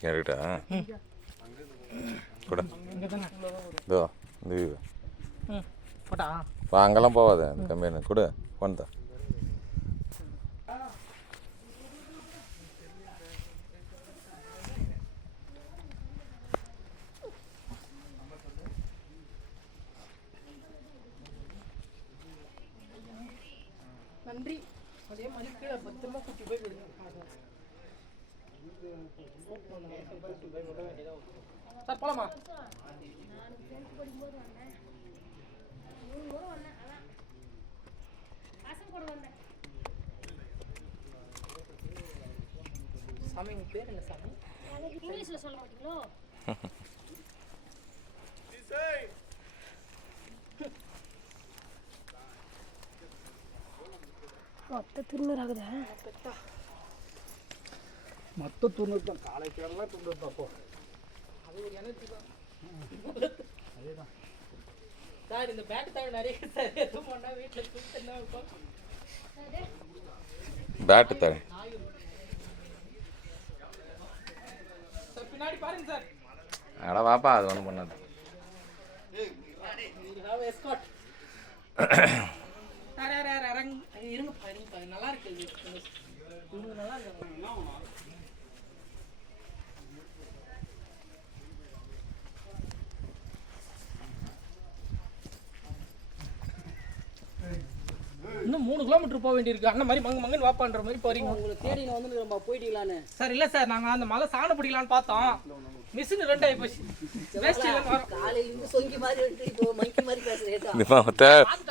கேட்டுட்டா கூட இதோ இந்த வீடு அங்கெல்லாம் போகாத இந்த கம்பெனி கூட கொண்டா நன்றி. அதே மாதிரி கீழே பத்திரமா கூட்டி போய் விடுங்க. சார் போலாமா? சாமி உங்க பேர் என்ன சாமி? இங்கிலீஷ்ல சொல்ல மாட்டீங்களோ? மொத்த துண்ணூறாகுதா? மொத்த துண்ணூறு தான். காலைக்கெல்லாம் துண்ணூறு தான். அப்போ அது ஒரு எனர்ஜி தான். அதேதான் சார். இந்த பேட் தாங்க நிறைய சார். எதுவும் பண்ணா வீட்டில் தூக்கிட்டு என்ன இருக்கும்? பேட்டு தரேன் சார். பின்னாடி பாருங்க சார். அட வாப்பா, அது ஒன்றும் பண்ணாது. நல்லா இருக்கு. நல்லா இருக்கு. இன்னும் 3 கிலோமீட்டர் போக வேண்டியிருக்கு. அண்ணன் மாதிரி மங்கன்னு வாப்பான்ற மாதிரி போறீங்க. உங்களுக்கு தேடி நான் வந்து நம்ம போயிட்டீங்களான்னு சார். இல்லை சார், நாங்கள் அந்த மலை சாண பிடிக்கலான்னு பார்த்தோம். மிஷின் 2 ஆகி போச்சு. காலையிலேருந்து சொங்கி மாதிரி இப்போ மங்கி மாதிரி பேசுறேன்.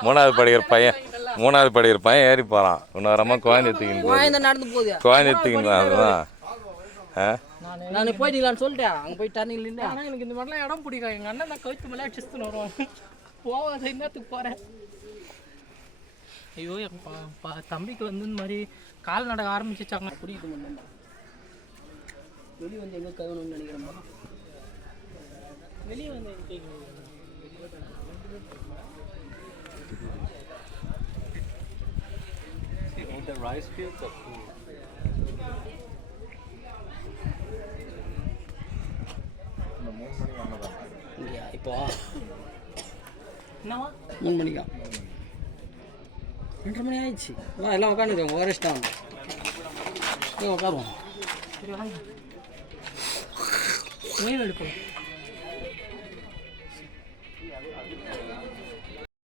மூணாவது படிக்கிற பையன் ஏறி போகிறான். இன்னொரு குழந்தை நடந்து போகுது. குழந்தைங்களா அதுதான். நான் போயிட்டீங்களான்னு சொல்லிட்டேன். அங்கே போய் டர்னிங் இல்லை. ஆனால் எனக்கு இந்த மாதிரிலாம் இடம் பிடிக்கும். எங்கள் அண்ணன் நான் கவித்து மேலே அடிச்சுன்னு வருவான். போகாத என்னத்துக்கு போகிறேன். ஐயோ, என் தம்பிக்கு வந்து இந்த மாதிரி கால் நடக்க ஆரம்பிச்சிச்சாங்க. புரியுது. வெளியே வந்து எங்கே கவனம்னு நினைக்கிறேம்மா. வெளியே வந்து இப்போ என்னவா 3 மணிக்கா 2:30 மணி ஆயிடுச்சு. வா எல்லாம் உட்காந்துருக்கோம். ஓரஸ்டாக உட்காருவோம். சரி வாங்க. ஓய்வு எடுப்போம்.